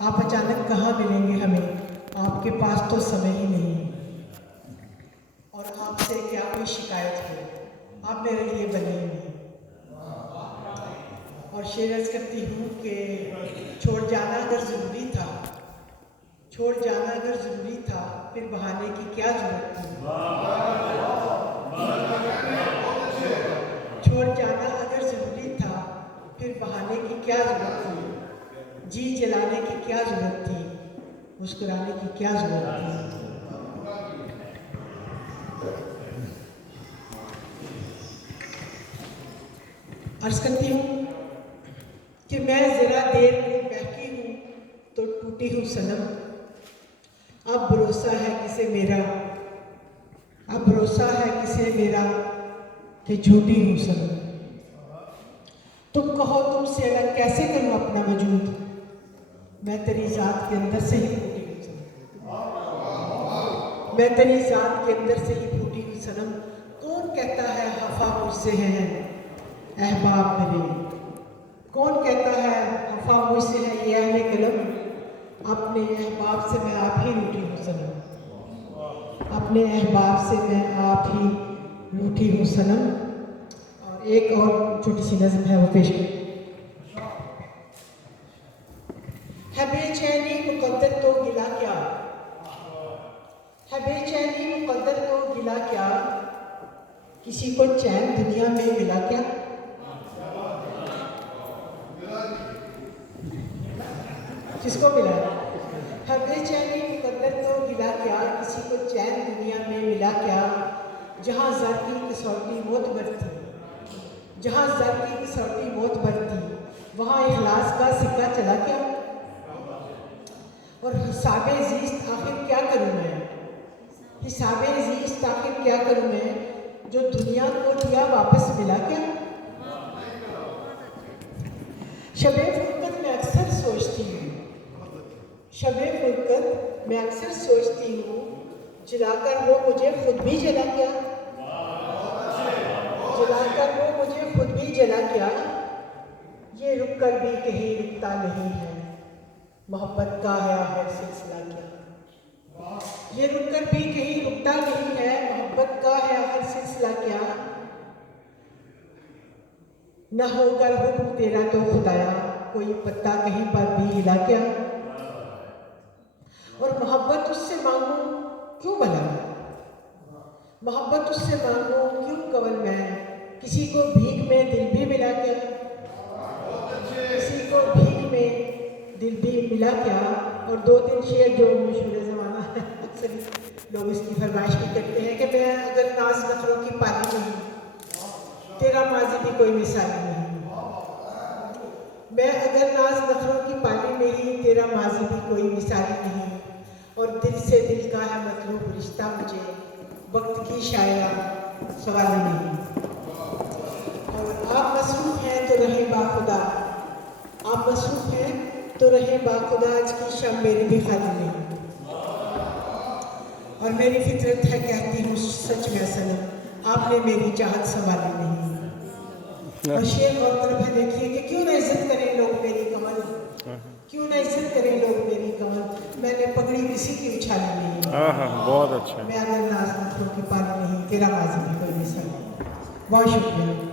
आप अचानक कहाँ मिलेंगे हमें, आपके पास तो समय ही नहीं है। और आपसे क्या कोई शिकायत है, आप मेरे लिए बने नहीं। और शेर अर्ज़ करती हूँ कि छोड़ जाना अगर ज़रूरी था, छोड़ जाना अगर ज़रूरी था, फिर बहाने की क्या ज़रूरत थी। छोड़ जाना अगर ज़रूरी था, फिर बहाने की क्या ज़रूरत थी। जी जलाने की क्या ज़रूरत थी, मुस्कुराने की क्या ज़रूरत थी। अर्ज़ करती हूँ कि मैं ज़रा देर को बहकी हूँ तो टूटी हूँ सनम। अब भरोसा है किसे मेरा, अब भरोसा है किसे मेरा कि झूठी हूँ सनम। तुम कहो तुमसे अलग कैसे करूँ अपना वजूद, मैं तेरी ज़ात के अंदर से ही फूटी हूँ सनम। मैं तेरी ज़ात के अंदर से ही फूटी हूँ सनम। कौन कहता है खफा मुझसे है अहबाब मेरे, कौन कहता है खफा मुझसे है ये अहले कलम। अपने अहबाब से मैं आप ही रूठी हूँ सनम, अपने अहबाब से मैं आप ही रूठी हूँ सनम। और एक और छोटी सी नज़्म है, वो पेश करें। है बेचैनी मुकद्दर तो गिला क्या, है बेचैनी मुकद्दर तो गिला क्या, किसी को चैन दुनिया में मिला क्या। किसको मिला है बेचैनी मुकद्दर तो गिला क्या, किसी को चैन दुनिया में मिला क्या। जहाँ ज़र की कसौटी मोतबर थी, जहाँ ज़र की कसौटी मोतबर थी, वहाँ इखलास का सिक्का चला क्या। और हिसाबे ज़ीस्त आखिर क्या करूँ मैं, हिसाबे ज़ीस्त आखिर क्या करूँ मैं, जो दुनिया को दिया वापस मिला क्या। शबे फुरकत में अक्सर सोचती हूँ, शबे फुरकत मैं अक्सर सोचती हूँ, जलाकर वो मुझे खुद भी जला क्या, जलाकर वो मुझे खुद भी जला क्या। ये रुक कर भी कहीं रुकता नहीं है, मोहब्बत का है आखिर सिलसिला क्या। ये रुक कर भी कहीं रुकता नहीं है, मोहब्बत का है आखिर सिलसिला क्या। न होकर हुक्म तेरा तो खुदाया, कोई पत्ता कहीं पर भी हिला क्या। और मोहब्बत उससे मांगूं क्यों भला, मोहब्बत उससे मांगूं क्यों कवल मैं, किसी को भीख में दिल भी मिला क्या, किसी को भीख में दिल भी मिला क्या। और दो तीन शेर जो मशहूर ज़माना है, अक्सर लोग इसकी फरमाइश भी करते हैं कि मैं अगर नाज नखरों की पाली नहीं, तेरा माजी भी कोई मिसाली नहीं। मैं अगर नाज नखरों की पाली नहीं, तेरा माजी भी कोई मिसाली नहीं। और दिल से दिल का है मतलूब रिश्ता मुझे, वक्त की शायरा सवाल नहीं। और आप मसरूफ़ हैं तो रहे बाखुदा, आप मसरूफ़ हैं तो रहे बाखुदा, आज की शब मेरी भी खाली नहीं। और मेरी फितरत है कहती हूँ सच में सनम, आपने मेरी चाहत संभाली नहीं। और शेर और तरफ है, देखिए कि क्यों ना इज्जत करें लोग मेरी कमर, क्यों ना इज्जत करें लोग मेरी कमर, मैंने पगड़ी किसी की उछाली नहीं। बहुत अच्छा। मैं अगर नाज़ नखरों की पाली नहीं, तेरा माज़ी भी कोई मिसाल नहीं। बहुत शुक्रिया।